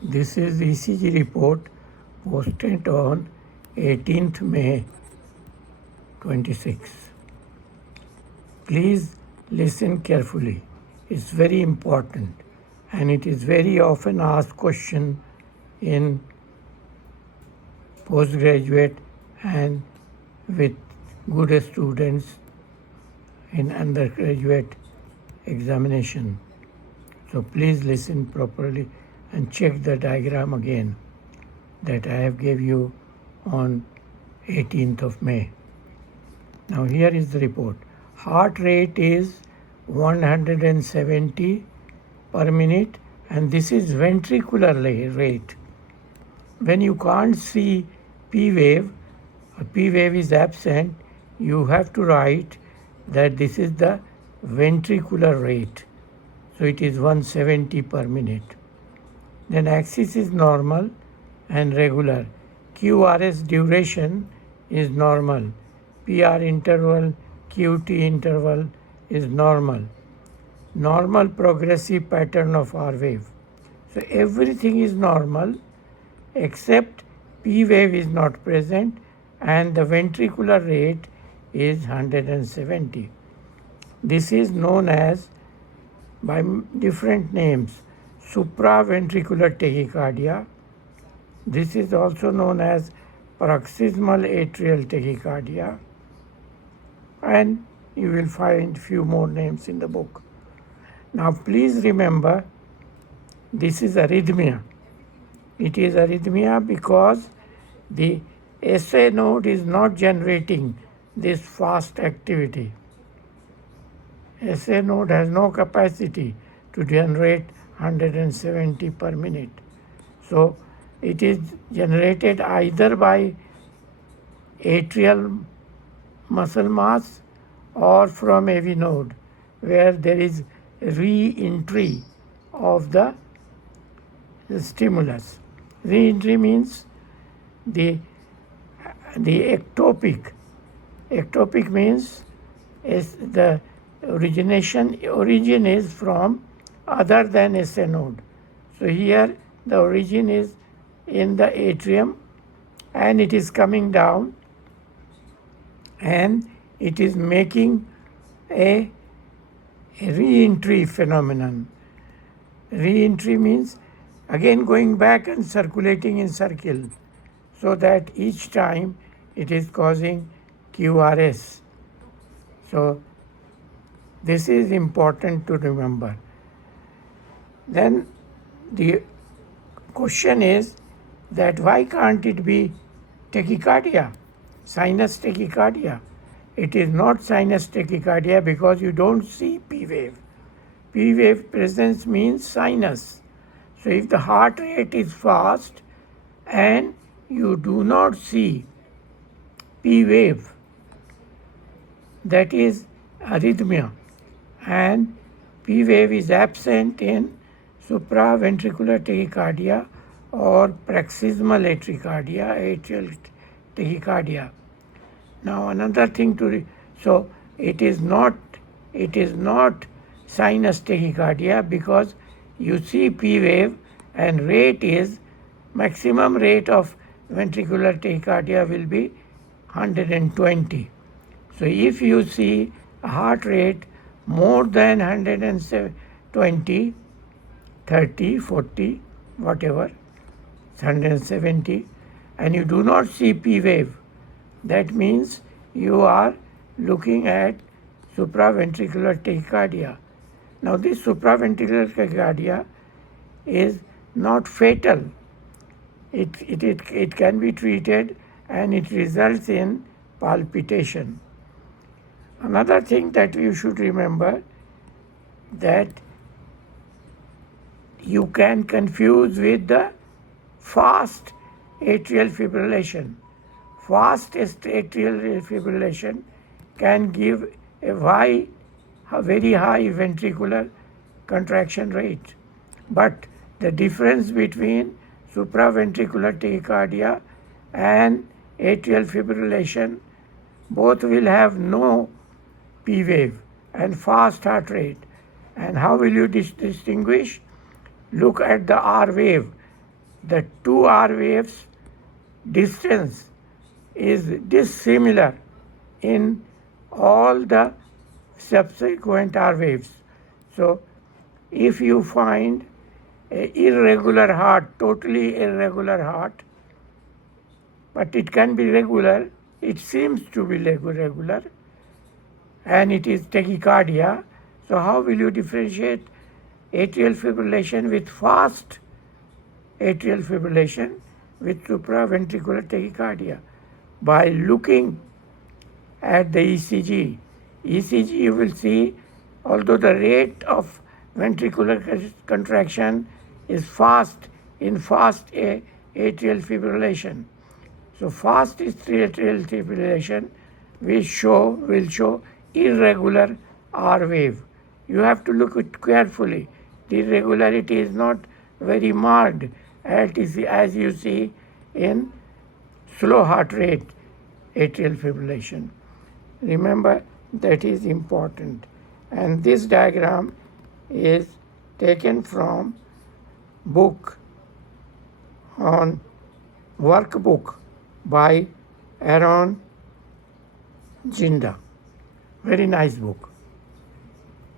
This is ECG report posted on 18th May 26. Please listen carefully. It's very important and it is very often asked question in postgraduate and with good students in undergraduate examination. So please listen properly and check the diagram again that I have gave you on 18th of May. Now here is the report. Heart rate is 170 per minute and this is ventricular rate. When you can't see P wave, or P wave is absent, you have to write that this is the ventricular rate. So it is 170 per minute. Then axis is normal and regular. QRS duration is normal. PR interval, QT interval is normal. Normal progressive pattern of R wave. So everything is normal except P wave is not present and the ventricular rate is 170. This is known as by different names: supraventricular tachycardia. This is also known as paroxysmal atrial tachycardia, and you will find few more names in the book. Now please remember, this is arrhythmia. It is arrhythmia because the SA node is not generating this fast activity. SA node has no capacity to generate 170 per minute. So it is generated either by atrial muscle mass or from AV node, where there is re-entry of the stimulus. Re-entry means the ectopic. Ectopic means is the origin is from other than SA node. So here the origin is in the atrium and it is coming down and it is making a re-entry phenomenon. Re-entry means again going back and circulating in circle, so that each time it is causing QRS. So this is important to remember. Then the question is that why can't it be tachycardia, sinus tachycardia? It is not sinus tachycardia because you don't see P wave. P wave presence means sinus. So if the heart rate is fast and you do not see P wave, that is arrhythmia, and P wave is absent in supraventricular tachycardia or paroxysmal atrial tachycardia. Now another thing so it is not sinus tachycardia because you see P wave and rate is maximum rate of ventricular tachycardia will be 120. So if you see a heart rate more than 120, 30, 40, whatever, 170, and you do not see P wave, that means you are looking at supraventricular tachycardia. Now this supraventricular tachycardia is not fatal. It can be treated and it results in palpitation. Another thing that you should remember, that you can confuse with the fast atrial fibrillation. Fast atrial fibrillation can give a very high ventricular contraction rate. But the difference between supraventricular tachycardia and atrial fibrillation, both will have no P wave and fast heart rate. And how will you distinguish? Look at the R wave. the two R waves distance is dissimilar in all the subsequent R waves. So if you find a irregular heart, totally irregular heart, but it can be regular, it seems to be regular, and it is tachycardia. So how will you differentiate atrial fibrillation with fast atrial fibrillation with supraventricular tachycardia? By looking at the ECG. ECG you will see, although the rate of ventricular contraction is fast in fast atrial fibrillation. So fast atrial fibrillation will show irregular R wave. You have to look it carefully. The irregularity is not very marked as you see in slow heart rate atrial fibrillation. Remember, that is important. And this diagram is taken from book on workbook by Aaron Jinda. Very nice book.